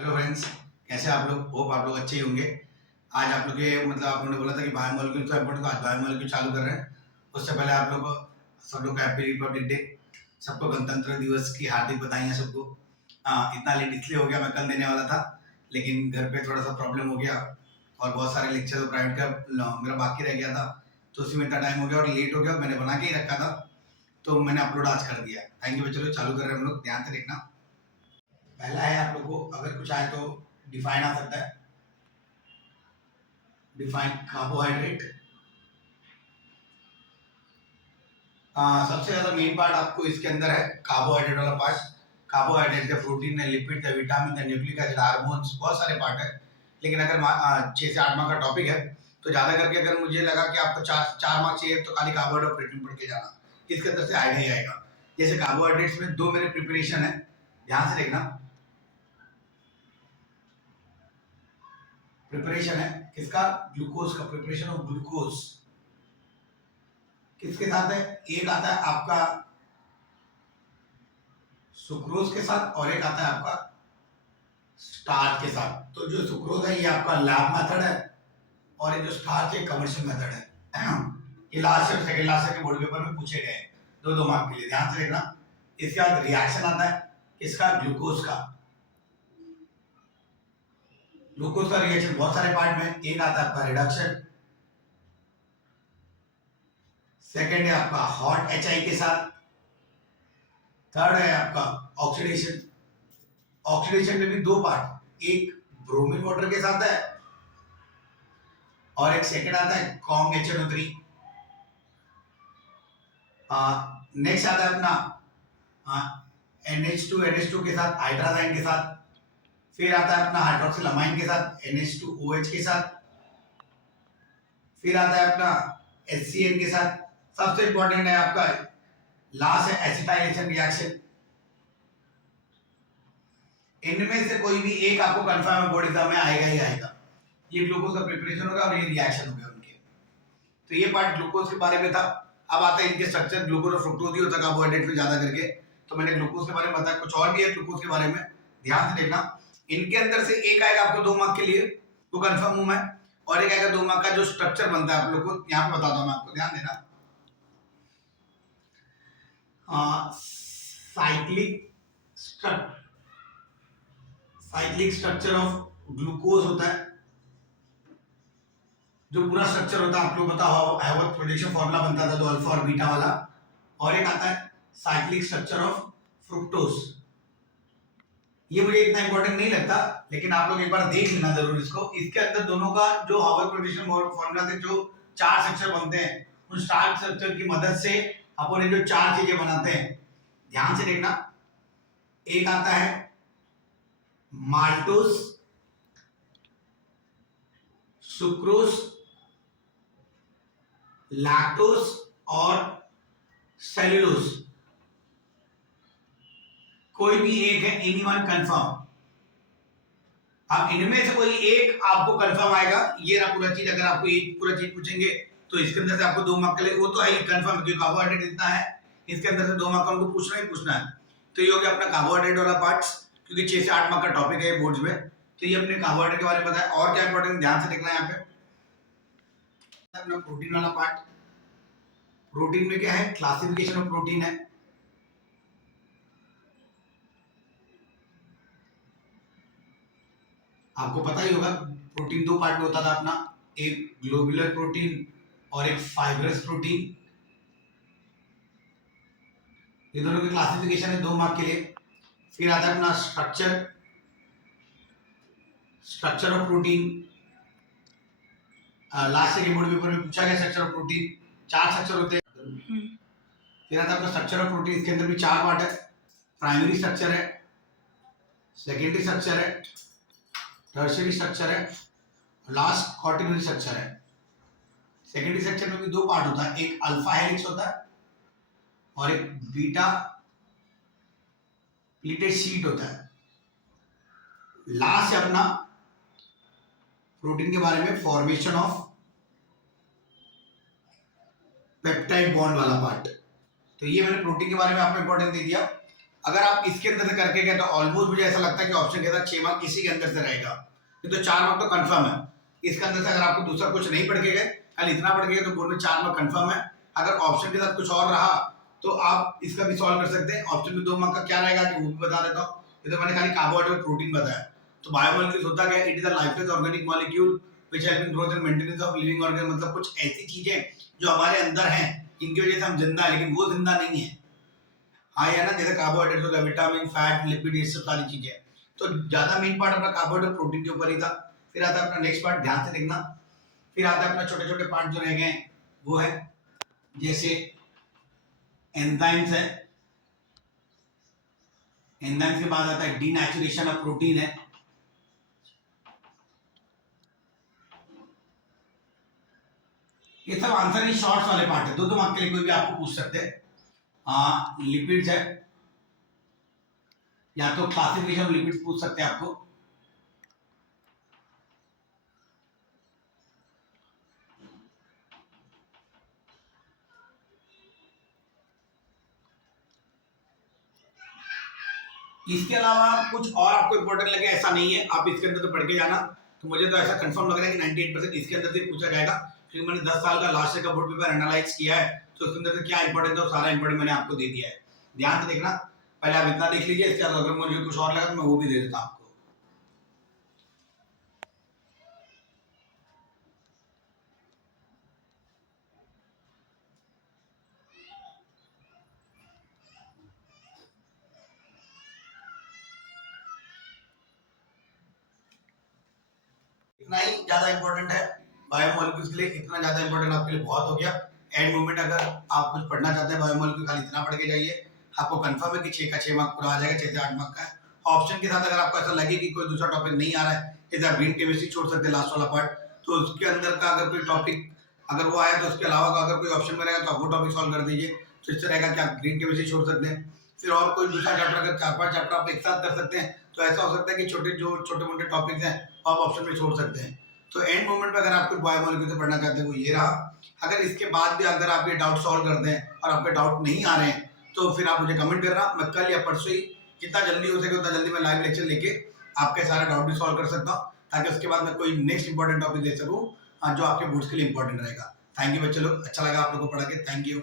Hello friends, कैसे आप लोग? होप आप लोग अच्छे ही होंगे। आज आप लोग के आप लोगों ने बोला था कि बायोमोलिक्यूल तो इम्पोर्टेंट, तो आज बायोमोलिक्यूल चालू कर रहे हैं। उससे पहले आप लोग को सब लोग का हैप्पी रिपब्लिक डे, सबको गणतंत्र दिवस की हार्दिक बधाइयाँ सबको। इतना लेट इसलिए हो गया, मैं कल देने वाला था लेकिन घर पे थोड़ा सा प्रॉब्लम हो गया और बहुत सारे लेक्चर प्राइवेट का मेरा बाकी रह गया था, तो उसी में इतना टाइम हो गया और लेट हो गया। मैंने बना के ही रखा था तो मैंने अपलोड आज कर दिया। Thank you. चलो चालू कर रहे हैं हम लोग, ध्यान से देखना। पहला है, आप लोग को अगर कुछ आए तो डिफाइन आ सकता है। Define carbohydrate. सबसे ज्यादा मेन पार्ट आपको इसके अंदर है कार्बोहाइड्रेट वाला पार्ट। कार्बोहाइड्रेट है, प्रोटीन है, लिपिड है, विटामिन है, न्यूक्लिक एसिड, हार्मोन्स, बहुत सारे पार्ट है। लेकिन अगर 6 से 8 मार्क का टॉपिक है तो ज्यादा करके अगर मुझे लगा कि आपको 4 मार्क चाहिए तो खाली कार्बोहाइड्रेट और प्रोटीन पढ़ के जाना, इसके अंदर से आइडिया ही आएगा। जैसे कार्बोहाइड्रेट्स में 2 मेरे प्रिपरेशन है, ध्यान से देखना। प्रिपरेशन है किसका? ग्लूकोज का। प्रिपरेशन ऑफ ग्लूकोज किसके साथ है? एक आता है आपका सुक्रोज के साथ और एक आता है आपका स्टार्च के साथ। तो जो सुक्रोज है ये आपका लैब मेथड है और ये जो स्टार्च है कमर्शियल मेथड है। ये last year second last year के बोर्ड पेपर में पूछे गए, 2-2 मार्क के लिए, ध्यान से देखना। इसके बाद रिएक्शन आता है किसका? ग्लूकोज का। ग्लूकोज का रिएक्शन बहुत सारे पार्ट में, एक आता है आपका रिडक्शन, सेकेंड है आपका हॉट HI के साथ, थर्ड है आपका ऑक्सीडेशन। ऑक्सीडेशन में भी 2 पार्ट, एक ब्रोमीन वाटर के साथ है और एक सेकेंड आता है कॉन्ग HNO3। नेक्स्ट आता है अपना NH2 के साथ, हाइड्राजाइन के साथ। फिर आता है अपना हाइड्रोक्सिलअमाइन के साथ, NH2OH के साथ। फिर आता है अपना HCN के साथ। सबसे इंपॉर्टेंट है आपका लास्ट है एसिटाइलेशन रिएक्शन। इनमें से कोई भी एक आपको कंफर्म है बोर्ड एग्जाम में आएगा ही आएगा। ये ग्लूकोज का प्रिपरेशन होगा और ये रिएक्शन हो गया उनके। तो ये पार्ट ग्लूकोज के बारे में था। अब आता है इनके स्ट्रक्चर। ग्लूकोज और फ्रुक्टोज ही होता है कार्बोहाइड्रेट में ज्यादा करके, तो मैंने ग्लूकोज के बारे में बताया। कुछ और भी है ग्लूकोज के बारे में, ध्यान से देखना। इनके अंदर से एक आएगा आपको 2 मार्क के लिए, वो कंफर्म हूं मैं, और एक आएगा 2 मार्क का जो स्ट्रक्चर बनता है। आप लोग को यहाँ पे बताता हूँ मैं आपको, ध्यान देना। साइक्लिक स्ट्रक्चर ऑफ ग्लूकोज होता है, जो पूरा स्ट्रक्चर होता है आप लोग बताओ। हैवर्थ प्रोडक्शन फॉर्मूला बनता था, तो अल्फा और बीटा वाला। और एक आता है साइक्लिक स्ट्रक्चर ऑफ फ्रुक्टोज। ये मुझे इतना इंपॉर्टेंट नहीं लगता, लेकिन आप लोग एक बार देख लेना जरूर इसको। इसके अंदर दोनों का जो हैवर्थ प्रोडक्शन फॉर्मूला से जो 4 स्ट्रक्चर बनते हैं, उन 4 स्ट्रक्चर की मदद से अपन जो 4 चीजें बनाते हैं, ध्यान से देखना। एक आता है माल्टोज, सुक्रोज, लैक्टोज और सेल्यूलोज। कोई भी एक है, एनी वन कंफर्म। अब इनमें से कोई एक आपको कंफर्म आएगा, ये ना पूरा चीज। अगर आपको एक पूरा चीज पूछेंगे तो इसके अंदर से आपको 2 मार्क के लिए, वो तो है ही कंफर्म, क्योंकि कार्बोहाइड्रेट इतना है, इसके अंदर से 2 मार्क का उनको पूछना ही पूछना है। तो ये हो गया अपना कार्बोहाइड्रेट वाला पार्ट, क्योंकि 6 से 8 मार्क का टॉपिक है बोर्ड्स में। तो ये अपने कार्बोहाइड्रेट के बारे में बताया। और क्या इंपॉर्टेंट, ध्यान से देखना यहाँ पे अपना प्रोटीन वाला पार्ट। प्रोटीन में क्या है? क्लासिफिकेशन ऑफ प्रोटीन है। आपको पता ही होगा प्रोटीन 2 पार्ट में होता था अपना, एक ग्लोबुलर प्रोटीन और एक फाइब्रस प्रोटीन। ये दोनों की क्लासिफिकेशन है 2 मार्क के लिए। फिर आता है अपना structure of protein. Last year के बोर्ड पेपर में पूछा गया स्ट्रक्चर ऑफ प्रोटीन, 4 स्ट्रक्चर होते हैं। फिर आता है अपना स्ट्रक्चर ऑफ प्रोटीन, इसके अंदर भी 4 पार्ट है। प्राइमरी स्ट्रक्चर है, सेकेंडरी स्ट्रक्चर है, टर्शियरी स्ट्रक्चर है, लास्ट क्वार्टरनरी स्ट्रक्चर है। सेकेंडरी स्ट्रक्चर में भी 2 पार्ट होता है, एक अल्फा हेलिक्स होता है और एक बीटा प्लीटेड शीट होता है। लास्ट है अपना प्रोटीन के बारे में फॉर्मेशन ऑफ पेप्टाइड बॉन्ड वाला पार्ट। तो ये मैंने प्रोटीन के बारे में आपको इंपॉर्टेंस दे दिया। अगर आप इसके अंदर से करके गए तो ऑलमोस्ट मुझे ऐसा लगता है कि ऑप्शन के साथ 6 मार्क इसी के अंदर से रहेगा, नहीं तो 4 मार्क तो कंफर्म है। इसके अंदर से अगर आपको दूसरा कुछ नहीं पढ़ के गए, खाली इतना पढ़ के गए, तो बोर्ड में 4 मार्क कंफर्म है। अगर ऑप्शन के साथ कुछ और रहा तो आप इसका भी सॉल्व कर सकते हैं। ऑप्शन में 2 मार्क का क्या रहेगा कि वो भी बता देता हूँ। ये तो मैंने खाली कार्बोहाइड्रेट और प्रोटीन बताया। तो बायोमोलिक्यूल्स होता क्या है? It is a lifeless organic molecule which help in growth and maintenance of living organ. मतलब कुछ ऐसी चीजें जो हमारे अंदर हैं, इनकी वजह से हम जिंदा हैं, लेकिन वो जिंदा नहीं है। हाँ है ना, जैसे कार्बोहाइड्रेट हो गया, विटामिन, फैट, लिपिड, ये सब सारी चीजें। तो ज्यादा मेन पार्ट अपना कार्बोहाइड्रेट प्रोटीन के ऊपर ही था। फिर आता है अपना नेक्स्ट पार्ट, ध्यान से देखना। फिर आता है अपना छोटे छोटे पार्ट जो रह गए, वो है जैसे एंजाइम्स है। एंजाइम्स के बाद आता है डीनेचुरेशन ऑफ प्रोटीन है। ये सब आंसर ही शॉर्ट्स वाले पार्ट है, 2-2 मार्क के लिए कोई भी आपको पूछ सकते हैं। लिपिड्स है, या तो क्लासिफिकेशन ऑफ लिपिड्स पूछ सकते हैं आपको। इसके अलावा कुछ और आपको इंपॉर्टेंट लगे ऐसा नहीं है, आप इसके अंदर तो पढ़ के जाना। तो मुझे तो ऐसा कंफर्म लग रहा है कि 98% इसके अंदर से पूछा जाएगा, क्योंकि मैंने 10 साल का लास्ट ईयर का बोर्ड पेपर एनालाइज किया है। तो उसके अंदर से क्या इंपॉर्टेंट था, सारा इंपॉर्टेंट मैंने आपको दे दिया है। ध्यान से देखना, पहले आप इतना देख लीजिए, इसके बाद अगर मुझे कुछ और लगा तो मैं वो भी दे देता आपको। इतना ही ज्यादा इंपॉर्टेंट है बायोमोलिक्यूल्स के लिए, इतना ज्यादा इंपॉर्टेंट आपके लिए बहुत हो गया। एंड मोमेंट अगर आप कुछ पढ़ना चाहते हैं बायोमोलिक्यूल, खाली इतना पढ़ के जाइए, आपको कंफर्म है कि 6 का 6 मार्क पूरा आ जाएगा, 6 से 8 मार्क का है। ऑप्शन के साथ अगर आपको ऐसा लगे कि कोई दूसरा टॉपिक नहीं आ रहा है, जैसे आप ग्रीन केमिस्ट्री छोड़ सकते हैं लास्ट वाला पार्ट, तो उसके अंदर का अगर कोई टॉपिक अगर वो आया तो उसके अलावा का अगर कोई ऑप्शन में रहेगा तो आप वो टॉपिक सॉल्व कर दीजिए। तो इससे रहेगा कि आप ग्रीन केमिस्ट्री छोड़ सकते हैं। फिर और कोई दूसरा चैप्टर, अगर 4-5 चैप्टर आप एक साथ कर सकते हैं, तो ऐसा हो सकता है कि छोटे मोटे टॉपिक्स हैं आप ऑप्शन में छोड़ सकते हैं। तो एंड मोमेंट में अगर आप कुछ बायोमोलिक्यूल से पढ़ना चाहते हैं वो ये रहा। अगर इसके बाद भी अगर आप ये डाउट सॉल्व करते हैं और आपके डाउट नहीं आ रहे हैं, तो फिर आप मुझे कमेंट करना, मैं कल या परसों ही जितना जल्दी हो सके उतना जल्दी मैं लाइव लेक्चर लेके आपके सारे डाउट भी सॉल्व कर सकता हूँ, ताकि उसके बाद मैं कोई नेक्स्ट इंपॉर्टेंट टॉपिक दे सकूँ जो आपके बोर्ड्स के लिए इंपॉर्टेंट रहेगा। थैंक यू बच्चे लोग, अच्छा लगा आप लोगों को पढ़ा के, थैंक यू।